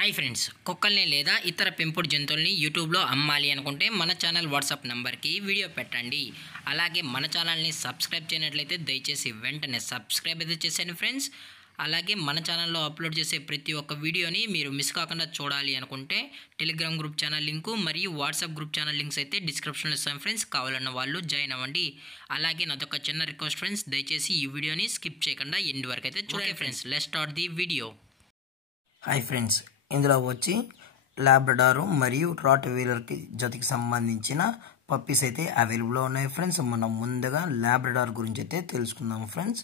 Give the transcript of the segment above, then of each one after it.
Hi friends, కుక్కల్ని లేదా ఇతర పెంపుడు జంతువుల్ని యూట్యూబ్లో అమ్మాలి అనుకుంటే మన ఛానల్ వాట్సాప్ నెంబర్కి వీడియో పెట్టండి. అలాగే మన ఛానల్ని సబ్స్క్రైబ్ చేయనట్లయితే దయచేసి వెంటనే సబ్స్క్రైబ్ అయితే చేసేయండి ఫ్రెండ్స్. అలాగే మన ఛానల్లో అప్లోడ్ చేసే ప్రతి ఒక్క వీడియోని మీరు మిస్ కాకుండా చూడాలి అనుకుంటే టెలిగ్రామ్ గ్రూప్ ఛానల్ లింకు మరియు వాట్సాప్ గ్రూప్ ఛానల్ లింక్స్ అయితే డిస్క్రిప్షన్లో ఇస్తాను ఫ్రెండ్స్. కావాలన్న వాళ్ళు జాయిన్ అవ్వండి. అలాగే నాదొక చిన్న రిక్వెస్ట్ ఫ్రెండ్స్, దయచేసి ఈ వీడియోని స్కిప్ చేయకుండా ఎండ్ వరకు అయితే చూడండి friends. Let's start the video. Hi friends, ఇందులో వచ్చి లాబ్రడారు మరియు రాట్ వీలర్కి జతకి సంబంధించిన పప్పీస్ అయితే అవైలబుల్లో ఉన్నాయి ఫ్రెండ్స్. మనం ముందుగా లాబ్రడార్ గురించి అయితే తెలుసుకుందాం ఫ్రెండ్స్.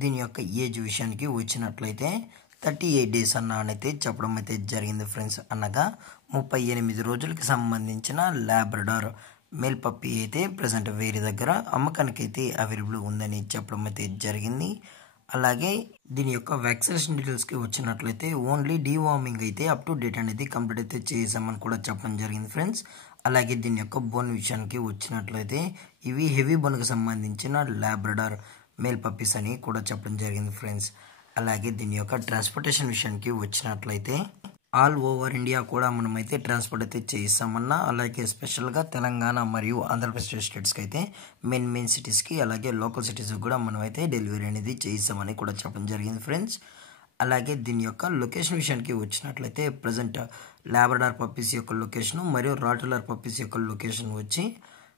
దీని యొక్క ఏజ్ విషయానికి వచ్చినట్లయితే 38 డేస్ అన్నైతే చెప్పడం అయితే జరిగింది ఫ్రెండ్స్. అనగా 38 రోజులకి సంబంధించిన లాబ్రడార్ మేల్ పప్పీ అయితే ప్రజెంట్ వేరే దగ్గర అమ్మకానికి అయితే అవైలబుల్ ఉందని చెప్పడం అయితే జరిగింది. అలాగే దీని యొక్క వ్యాక్సినేషన్ డీటెయిల్స్కి వచ్చినట్లయితే ఓన్లీ డీవార్మింగ్ అయితే అప్ టు డేట్ అనేది కంప్లీట్ అయితే చేసామని కూడా చెప్పడం జరిగింది ఫ్రెండ్స్. అలాగే దీని యొక్క బోన్ విషయానికి వచ్చినట్లయితే ఇవి హెవీ బోన్కి సంబంధించిన లాబ్రడార్ మేల్ పప్పీస్ అని కూడా చెప్పడం జరిగింది ఫ్రెండ్స్. అలాగే దీని యొక్క ట్రాన్స్పోర్టేషన్ విషయానికి వచ్చినట్లయితే ఆల్ ఓవర్ ఇండియా కూడా మనమైతే ట్రాన్స్పోర్ట్ అయితే చేయిస్తామన్నా. అలాగే స్పెషల్గా తెలంగాణ మరియు ఆంధ్రప్రదేశ్ స్టేట్స్కి అయితే మెయిన్ సిటీస్కి అలాగే లోకల్ సిటీస్కి కూడా మనమైతే డెలివరీ అనేది చేయిస్తామని కూడా చెప్పడం జరిగింది ఫ్రెండ్స్. అలాగే దీని యొక్క లొకేషన్ విషయానికి వచ్చినట్లయితే ప్రజెంట్ లాబ్రడార్ పప్పీస్ యొక్క లొకేషను మరియు రాట్వీలర్ పప్పీస్ యొక్క లొకేషన్ వచ్చి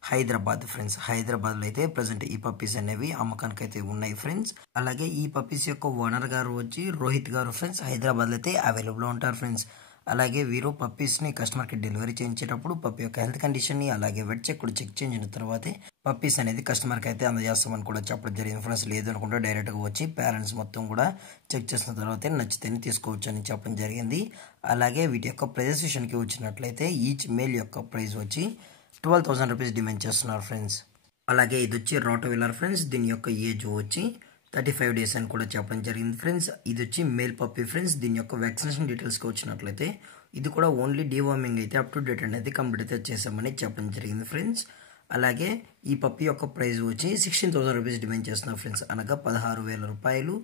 హైదరాబాద్ ఫ్రెండ్స్. హైదరాబాద్లో అయితే ప్రజెంట్ ఈ పప్పీస్ అనేవి అమ్మకానికి అయితే ఉన్నాయి ఫ్రెండ్స్. అలాగే ఈ పప్పీస్ యొక్క ఓనర్ గారు వచ్చి రోహిత్ గారు ఫ్రెండ్స్. హైదరాబాద్లో అయితే అవైలబుల్లో ఉంటారు ఫ్రెండ్స్. అలాగే వీరు పప్పీస్ని కస్టమర్కి డెలివరీ చేయించేటప్పుడు పప్పీ యొక్క హెల్త్ కండిషన్ని అలాగే వెట్ చెక్ కూడా చెక్ చేయించిన తర్వాతే పప్పీస్ అనేది కస్టమర్కి అయితే అందజేస్తామని కూడా చెప్పడం జరిగింది ఫ్రెండ్స్. లేదు అనుకుంటే డైరెక్ట్గా వచ్చి పేరెంట్స్ మొత్తం కూడా చెక్ చేసిన తర్వాతే నచ్చితేనే తీసుకోవచ్చు అని చెప్పడం జరిగింది. అలాగే వీటి యొక్క ప్రైజెస్ విషయానికి వచ్చినట్లయితే ఈచ్ మేల్ యొక్క ప్రైస్ వచ్చి 12,000 రూపీస్ డిమాండ్ చేస్తున్నారు ఫ్రెండ్స్. అలాగే ఇది వచ్చి రాట్ వీలర్ ఫ్రెండ్స్. దీని యొక్క ఏజ్ వచ్చి 35 డేస్ అని కూడా చెప్పడం జరిగింది ఫ్రెండ్స్. ఇది వచ్చి మేల్ పప్పీ ఫ్రెండ్స్. దీని యొక్క వ్యాక్సినేషన్ డీటెయిల్స్కి వచ్చినట్లయితే ఇది కూడా ఓన్లీ డీవార్మింగ్ అయితే అప్ టు డేట్ అనేది కంప్లీట్ అయితే చేసామని చెప్పడం జరిగింది ఫ్రెండ్స్. అలాగే ఈ పప్పీ యొక్క ప్రైస్ వచ్చి 16,000 రూపీస్ డిమాండ్ చేస్తున్నారు ఫ్రెండ్స్. అనగా 16,000 రూపాయలు.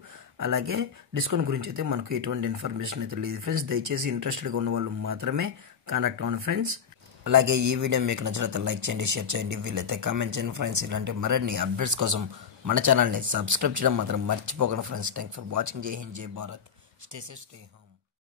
అలాగే డిస్కౌంట్ గురించి అయితే మనకు ఎటువంటి ఇన్ఫర్మేషన్ అయితే లేదు ఫ్రెండ్స్. దయచేసి ఇంట్రెస్టెడ్గా ఉన్న వాళ్ళు మాత్రమే కాంటాక్ట్ అవ్వండి ఫ్రెండ్స్. అలాగే ఈ వీడియో మీకు నచ్చినట్లయితే లైక్ చేయండి, షేర్ చేయండి, వీలైతే కామెంట్ చేయండి ఫ్రెండ్స్. ఇలాంటి మరిన్ని అప్డేట్స్ కోసం మన ఛానల్ని సబ్స్క్రైబ్ చేయడం మాత్రం మర్చిపోకండి ఫ్రెండ్స్. Thanks for watching. జై హింద్, జై Bharat. Stay safe, stay home.